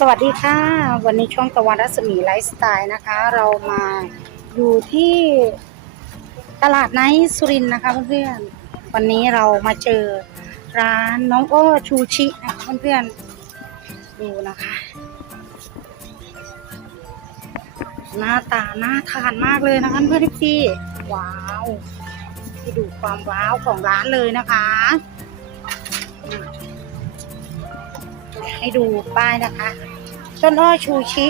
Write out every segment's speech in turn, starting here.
สวัสดีค่ะ วันนี้ช่องตะวันรัศมีไลฟ์สไตล์นะคะ เรามาอยู่ที่ตลาดไนท์สุรินนะคะเพื่อนๆวันนี้เรามาเจอร้านน้องโอ้ชูชินะคะเพื่อนๆดูนะคะ หน้าตาน่าทานมากเลยนะคะเพื่อนๆพี่ว้าวที่ดูความว้าวของร้านเลยนะคะ ให้ดูป้ายนะคะ ต้นอ้อชูชิ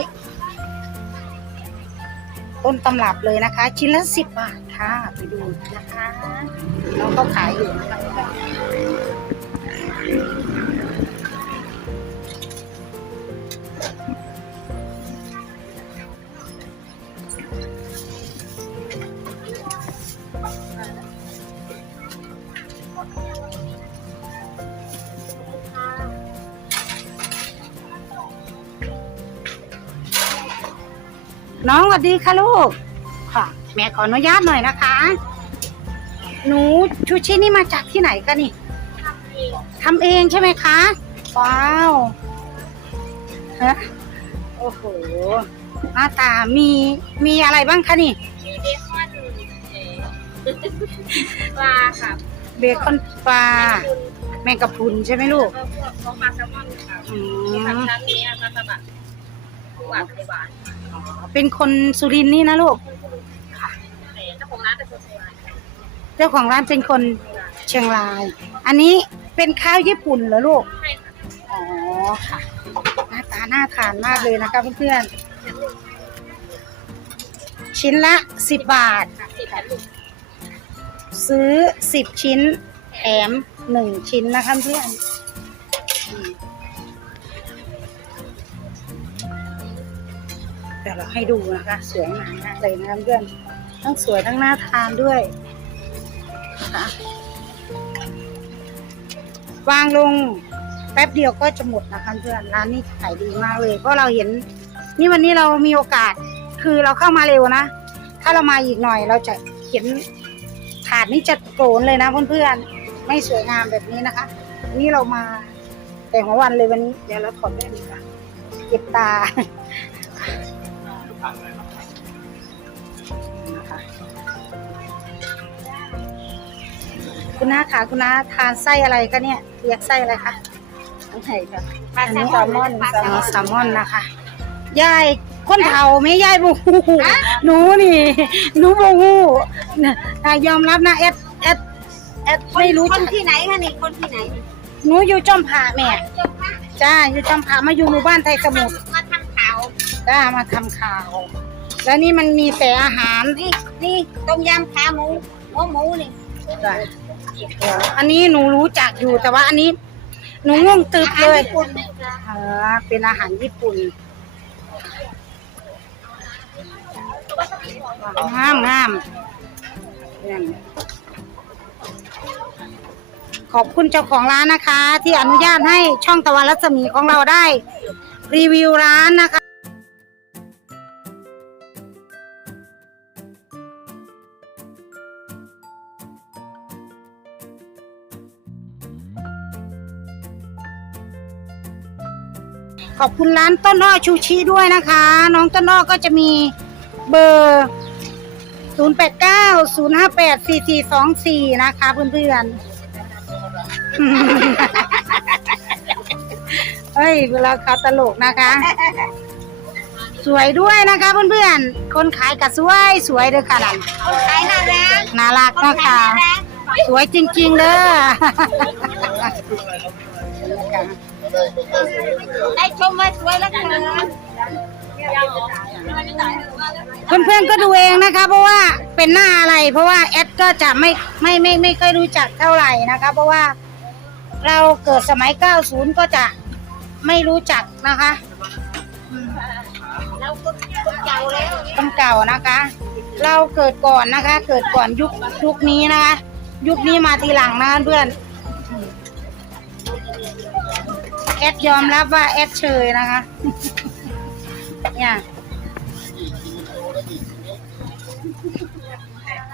ต้นตำรับเลยนะคะ ชิ้นละสิบบาทค่ะ ไปดูนะคะน้องเขาขายอยู่นะคะ น้องสวัสดีค่ะลูก ค่ะ แม่ขออนุญาตหน่อยนะคะ หนูชูชินี่มาจากที่ไหนกันนี่ทำเองใช่ไหมคะ ว้าวฮะโอ้โหหน้าตามีมีอะไรบ้างคะนี่ มีเบคอนเอ่อปลาค่ะเบคอนปลาคุณแมงกะพรุนใช่ไหมลูก แล้วก็พวกของปลาแซลมอนค่ะอืมีผัดมชั้นนี้ก็จะแบบ หวานไทยหวานเป็นคนสุรินทร์นี่นะลูกค่ะแต่เจ้าของร้านเป็นคนไทยหวานเจ้าของร้านเป็นคนเชียงราย อันนี้เป็นข้าวญี่ปุ่นเหรอลูก ใช่ค่ะอ๋อค่ะ หน้าตาน่าทานมากเลยนะคะเพื่อนๆ ชิ้นละสิบบาท ค่ะสิบแผ่นลูกซื้อสิบชิ้นแถมหนึ่งชิ้นนะคะเพื่อน เราให้ดูนะคะสวยงามมากเลยนะเพื่อนทั้งสวยทั้งน่าทานด้วยนะคะวางลงแป๊บเดียวก็จะหมดนะคะเพื่อนร้านนี้ขายดีมากเลยเพราะเราเห็น นี่วันนี้เรามีโอกาสคือเราเข้ามาเร็วนะ ถ้าเรามาอีกหน่อยเราจะเห็นถาดนี้จะโกนเลยนะเพื่อนๆไม่สวยงามแบบนี้นะคะวันนี่เรามาแต่งวันเลยวันนี้เดี๋ยวเราถอดแว่นดีกว่าเก็บตา นะคะคุณน้าคะคุณน้าทานไส้อะไรคะเนี่ยเรียกไส้อะไรคะทั้งไห่ค่ะปลาแซลมอนปลาแซลมอนแซลมอนนะคะยายคนเฒ่าไม่ยายบูฮูหนูนี่หนูบูฮูนะอะยอมรับนะแอดแอดแอดไม่รู้คจันกที่ไหนคะนี่คนที่ไหนหนูอยู่จอมผาแม่เจ้าค่ะจ้าอยู่จอมผามาอยู่หมู่บ้านไทยสมุทรมาทำข่าว จ้ามาทำข่าว แล้วนี่มันมีแต่อาหารนี่นี่ต้มยำขาหมูหัวหมูนี่จ้ะเดี๋ยวอันนี้หนูรู้จักอยู่แต่ว่าอันนี้ หนูง่วงตึบเลยคุณเออเป็นอาหารญี่ปุ่นงามงามเนี่ยขอบคุณเจ้าของร้านนะคะ ที่อนุญาตให้ช่องตะวันรัศมีของเราได้ รีวิวร้านนะคะ ขอบคุณร้านต้นอ้อชูชีด้วยนะคะ น้องต้นอ้อก็จะมีเบอร์ 0 8 9 0 5 8 4 4 2 4 นะคะเพื่อนๆเฮ้ย เวลาเขาตลกนะคะ สวยด้วยนะคะเพื่อนๆ คนขายก็สวยสวยเลยค่ะนั่นคนขายน่ารักน่ารักคนนะขายคะน่ารัก สวยจริงๆเลยได้ชมมาสวยแล้วค่ะเพื่อนๆก็ดูเองนะคะ เพราะว่าเป็นหน้าอะไร เพราะว่าแอดก็จะไม่ไม่ไม่ไม่ค่อยรู้จักเท่าไหร่นะคะ เพราะว่าเราเกิดสมัย 90 ก็จะไม่รู้จักนะคะอืมเราคนคนเก่าแล้วคนเก่านะคะ เราเกิดก่อนนะคะ เกิดก่อนยุคยุคนี้นะคะ ยุคนี้มาทีหลังนะคะเพื่อนอืมแอดยอมรับว่าแอดเชยนะคะ เนี่ย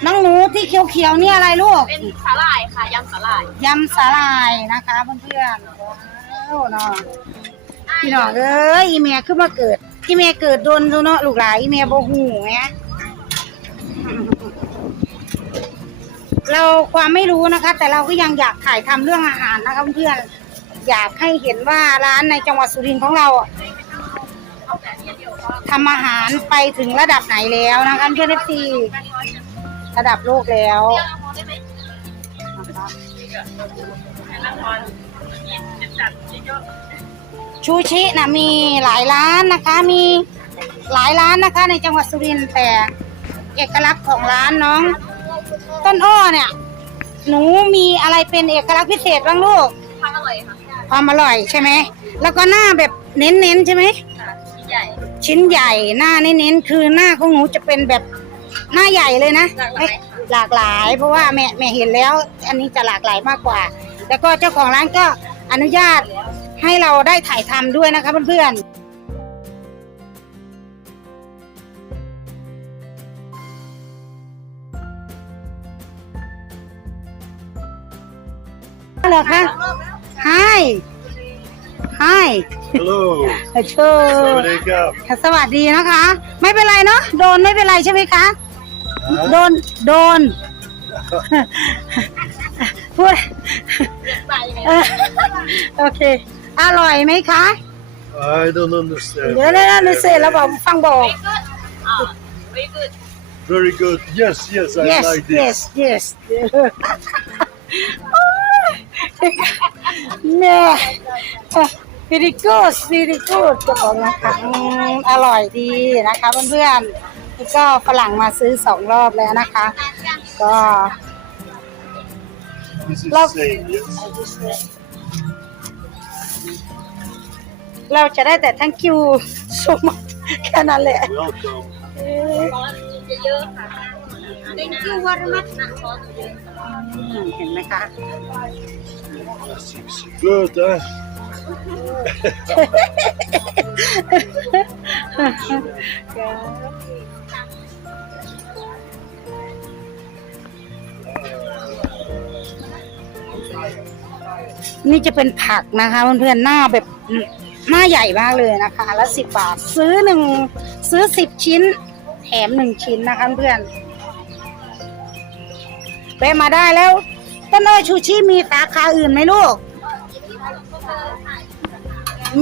น้องหนูที่เขียวๆนี่อะไรลูก เป็นสาหร่ายค่ะยำสาหร่ายยำสาลายนะคะเพื่อนๆว้าวเนาะได้พี่น้องเอ้ยอีเมียขึ้นมาเกิดอีเมียเกิดโดนซูเนาะลูกหลานอีเมียบ่หูไง เราความไม่รู้นะคะ แต่เราก็ยังอยากถ่ายทำเรื่องอาหารนะคะเพื่อนๆอยากให้เห็นว่าร้านในจังหวัดสุรินทร์ของเราทำอาหารไปถึงระดับไหนแล้วนะคะเพื่อนเอฟซีระดับโลกแล้วชูชินะมีหลายร้านนะคะ มีหลายร้านนะคะในจังหวัดสุรินทร์แต่เอกลักษณ์ของร้านน้อง ต้นอ้อเนี่ย หนูมีอะไรเป็นเอกลักษณ์พิเศษบ้างลูก ความอร่อยค่ะความอร่อยใช่ไหม แล้วก็หน้าแบบเน้นๆใช่ไหมค่ะชิ้นใหญ่ ชิ้นใหญ่หน้าเน้นๆคือหน้าของหนูจะเป็นแบบหน้าใหญ่เลยนะหลากหลายหลากหลาย เพราะว่าแม่แม่เห็นแล้ว อันนี้จะหลากหลายมากกว่า แล้วก็เจ้าของร้านก็อนุญาตให้เราได้ถ่ายทำด้วยนะคะเพื่อนๆ เหรอคะ Hi Hi Hello. โช Sawadee ka. สวัสดีนะคะ ไม่เป็นไรเนาะโดนไม่เป็นไรใช่ไหมคะ โดนโดนพูดไปยังไงเออโอเค อร่อยไหมคะ I don't understand. เดี๋ยวได้แล้วนึกเสร็จแล้วบอกฟังบอกอ่า very good Very good. Yes, yes, I yes like this. yes yes เนี่ย very good very good จะบอกนะคะอืมอร่อยดีนะคะเพื่อนๆนี่ก็ฝรั่งมาซื้อสองรอบแล้วนะคะ ก็ This is Love- same, yes. เราจะได้แต่ thank you so much แค่นั้นแหละ Welcome. ซอสเยอะๆค่ะ thank you very much นะซอสเยอะอืมเห็นไหมคะ That seems good, huh? นี่จะเป็นผักนะคะเพื่อนๆหน้าแบบหน้าใหญ่มากเลยนะคะแล้วสิบบาท ซื้อหนึ่งซื้อสิบชิ้น แถมหนึ่งชิ้นนะคะเพื่อน แวะมาได้แล้ว ต้นอ้อยชูชีมีสาขาอื่นไหมลูก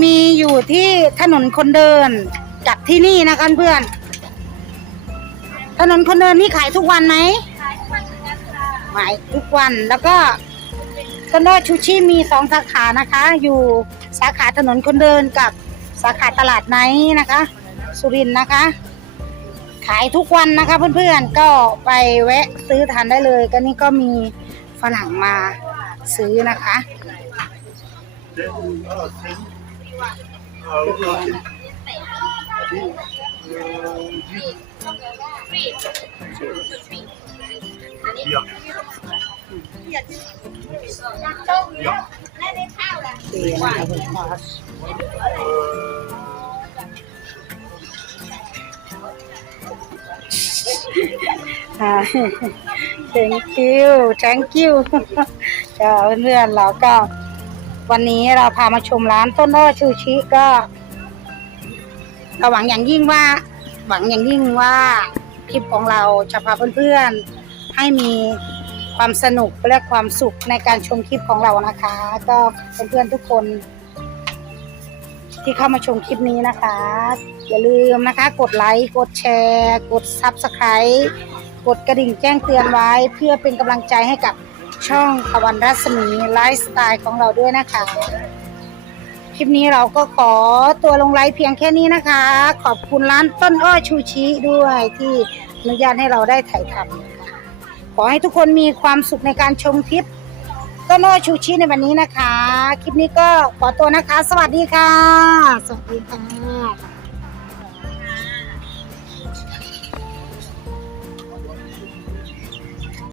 มีอยู่ที่ถนนคนเดินจากที่นี่นะคะเพื่อน ถนนคนเดินนี่ขายทุกวันไหมขายทุกวันแล้วก็ต้นอ้อยชูชีมีสองสาขานะคะ อยู่สาขาถนนคนเดินกับสาขาตลาดไนท์นะคะ สุรินทร์นะคะ ขายทุกวันนะคะเพื่อนๆก็ไปแวะซื้อทานได้เลย ก็นี่ก็มีฝรั่งมาซื้อนะคะเสียนะคะเพื่อน ค่ะ thank you thank you ก็เพื่อนๆเราก็ วันนี้เราพามาชมร้านต้นอ้อชูชิก็ก็หวังอย่างยิ่งว่า หวังอย่างยิ่งว่าคลิปของเราจะพาเพื่อนๆให้มีความสนุกและความสุขในการชมคลิปของเรานะคะ ก็เพื่อนๆทุกคน ที่เข้ามาชมคลิปนี้นะคะ อย่าลืมนะคะ กดไลค์ กดแชร์ กดซับสไคร b ์กดกระดิ่งแจ้งเตือนไว้ เพื่อเป็นกำลังใจให้กับช่องตะวันรัศมีไลฟ์สไตล์ของเราด้วยนะคะ คลิปนี้เราก็ขอตัวลงไลฟ์เพียงแค่นี้นะคะ ขอบคุณร้านต้นอ้อชูชิด้วยที่อนุญาตให้เราได้ถ่ายทำขอให้ทุกคนมีความสุขในการชมคลิป ต้นอ้อชูชิในวันนี้นะคะ คลิปนี้ก็ขอตัวนะคะ สวัสดีค่ะ สวัสดีค่ะ